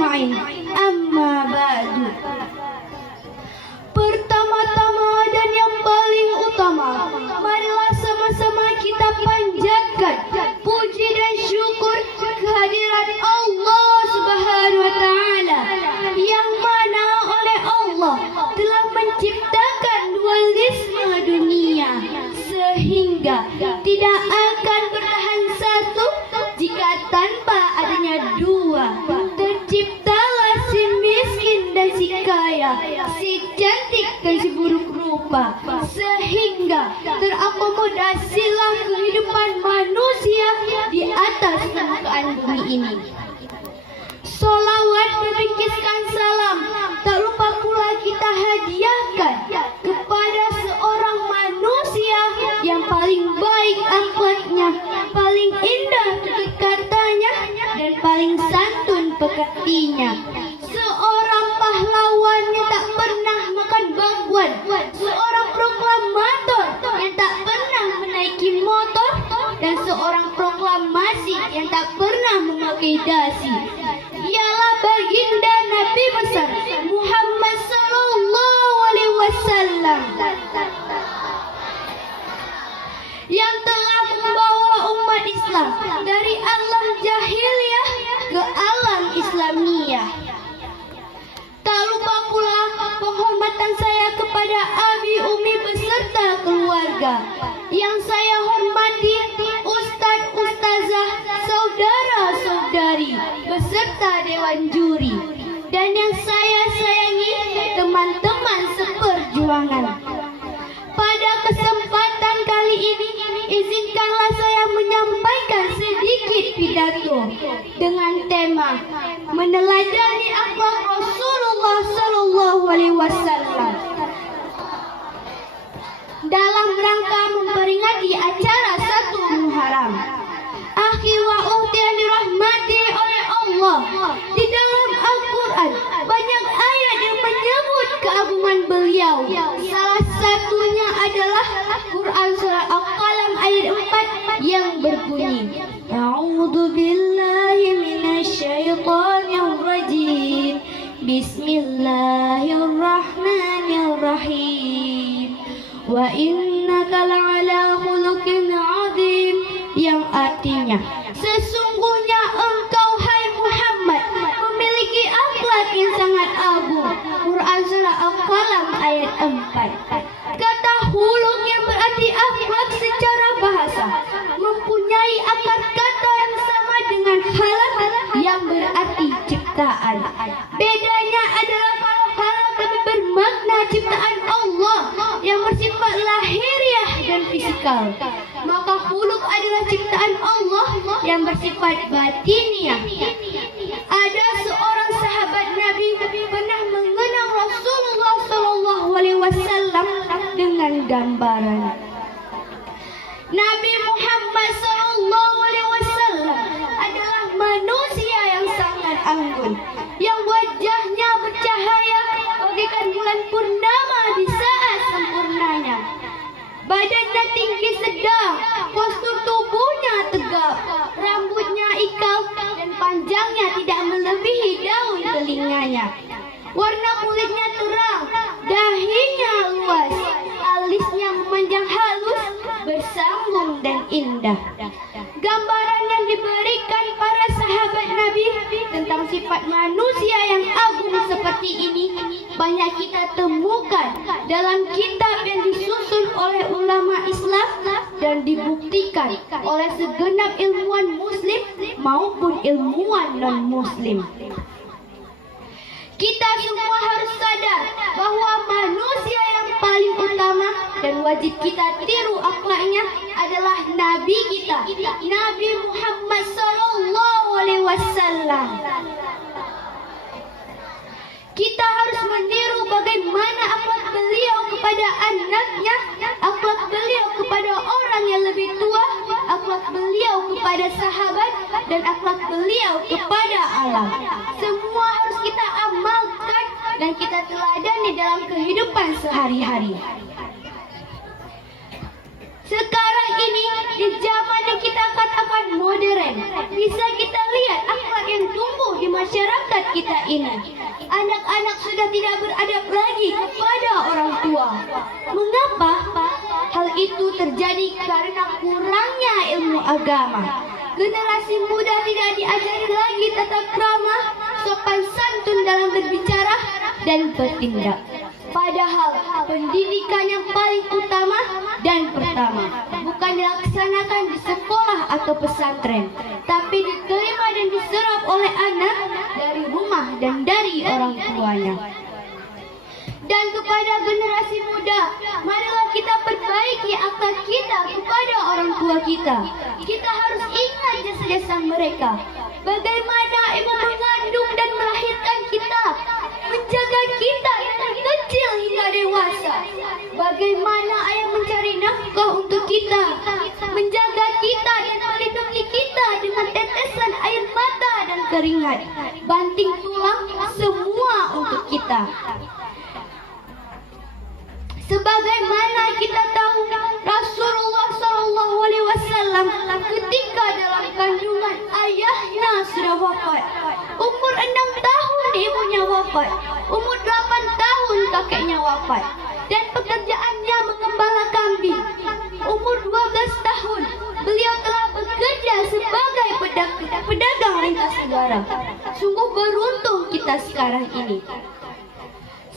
ajma'in. Amma ba'du. Pertama-tama dan yang paling utama, marilah sama-sama kita panjatkan puji dan syukur kehadiran Allah Subhanahu wa taala, yang mana oleh Allah telah menciptakan dualisme dunia sehingga tidak akan bertahan satu jika tanpa adanya dua. Terciptalah si miskin dan si kaya, si cantik dan si buruk rupa, sehingga terakomodasilah kehidupan manusia di atas permukaan bumi ini. Solawat berbinkiskan salam tak lupa pula kita hadiahkan kepada seorang manusia yang paling baik akhlaknya, paling indah tutur katanya, dan paling santun pekertinya. Seorang pahlawan yang tak pernah makan bakwan, seorang proklamator yang tak pernah menaiki motor, dan seorang proklamasi yang tak pernah memakai dasi. Ialah baginda Nabi besar Muhammad sallallahu alaihi wasallam, yang telah membawa umat Islam dari alam jahiliyah ke alam Islamiyah. Tak lupa pula penghormatan saya kepada Abi Umi beserta keluarga yang saya hormati, Ustadz, Ustazah, saudara-saudari beserta dewan juri, dan yang saya sayangi teman-teman seperjuangan. Pada kesempatan kali ini, izinkanlah saya menyampaikan sedikit pidato dengan tema meneladani akhlak Rasulullah sallallahu alaihi wasallam dalam rangka memperingati acara 1 Muharram. Akhi wa ukhti yang dirahmati oleh Allah, di dalam Al-Quran banyak ayat yang menyebut keagungan beliau. Salah satunya adalah Quran surah Al-Qalam ayat 4 yang berbunyi, A'udzu billahi minasyaitonir rajim. Bismillahirrahmanirrahim. Wa innaka la'ala khuluqin 'adzim, yang artinya sesungguhnya engkau hai Muhammad memiliki akhlak yang sangat agung. Quran surah Al-Qalam ayat 4. Kata huluk yang berarti akhlak secara bahasa mempunyai akar kata yang sama dengan halak yang berarti ciptaan. Bedanya adalah kalau halak lebih bermakna ciptaan Allah yang bersifat lahiriah dan fisikal, maka huluk adalah ciptaan Allah yang bersifat batiniah. Ada seorang sahabat Nabi pernah mengenang Rasulullah sallallahu alaihi wasallam dengan gambaran. Nabi Muhammad sallallahu alaihi wasallam adalah manusia yang sangat anggun, yang wajahnya bercahaya bagaikan bulan purnama di saat sempurnanya. Badannya tinggi sedang, postur tubuhnya tegap, rambutnya ikal dan panjangnya tidak melebihi daun telinganya. Warna kulitnya terang, dahinya luas, alisnya memanjang halus, bersambung dan indah. Gambaran yang diberikan para sahabat Nabi tentang sifat manusia yang agung seperti ini banyak kita temukan dalam kitab yang disusun oleh ulama Islam dan dibuktikan oleh segenap ilmuwan muslim maupun ilmuwan non-muslim. Kita semua harus sadar bahwa manusia yang paling utama dan wajib kita tiru akhlaknya adalah Nabi kita, Nabi Muhammad sallallahu alaihi wasallam. Kita harus meniru bagaimana akhlak beliau kepada anaknya, akhlak beliau kepada orang yang lebih tua, akhlak beliau kepada sahabat, dan akhlak beliau kepada alam. Semua harus kita amalkan dan kita teladani dalam kehidupan sehari-hari. Sekarang ini, di zaman yang kita katakan modern, bisa kita lihat akhlak akhlak yang tumbuh di masyarakat kita ini. Anak-anak sudah tidak beradab lagi kepada orang tua. Mengapa? Hal itu terjadi karena kurangnya ilmu agama. Generasi muda tidak diajari lagi tata krama, sopan santun dalam berbicara dan bertindak. Padahal pendidikan yang paling utama dan pertama bukan dilaksanakan di sekolah atau pesantren, tapi diterima dan diserap oleh anak dari rumah dan dari orang tuanya. Dan kepada generasi muda, marilah kita perbaiki akhlak kita kepada orang tua kita. Kita harus ingat jasa-jasa mereka. Bagaimana ibu mengandung dan melahirkan kita, menjaga kita dari kecil hingga dewasa. Bagaimana ayah mencari nafkah untuk kita, menjaga kita dan melindungi kita dengan tetesan air mata dan keringat, banting tulang, semua untuk kita. Sebagaimana kita tahu, Rasulullah SAW ketika dalam kandungan ayahnya sudah wafat. Umur 6 tahun ibunya wafat, umur 8 tahun kakeknya wafat, dan pekerjaannya mengembala kambing. Umur 12 tahun beliau telah bekerja sebagai pedagang lintas negara. Sungguh beruntung kita sekarang ini.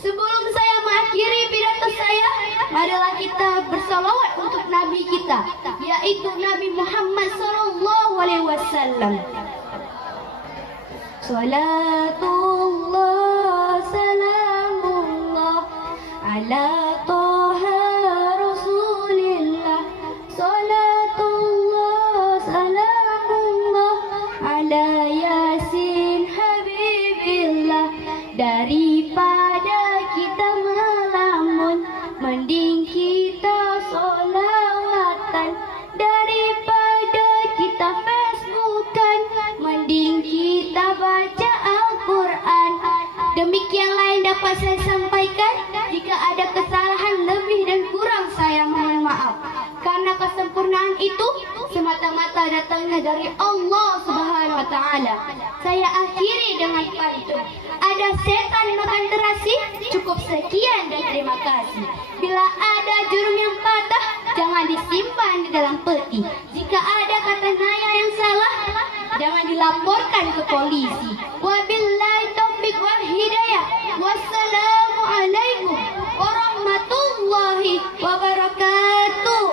Sebelum saya mengakhiri pidato saya, marilah kita bersalawat untuk Nabi kita, yaitu Nabi Muhammad SAW. Salatullah salamullah ala Taha Rasulillah. Salatullah salamullah ala Yasin Habibillah. Daripada kita melamun, mending kita solawatan. Daripada kita Facebookan, mending kita baca Al-Quran. Demikianlah yang dapat saya sampaikan. Jika ada kesalahan lebih dan kurang, saya mohon maaf. Karena kesempurnaan itu semata-mata datangnya dari Allah Subhanahu wa Ta'ala. Saya akhiri dengan pantun. Ada setan makan terasi, cukup sekian dan terima kasih. Bila ada jarum yang patah, jangan disimpan di dalam peti. Jika ada kata naya yang salah, jangan dilaporkan ke polisi. Wabillahi taufiq wal hidayah. Wassalamualaikum warahmatullahi wabarakatuh.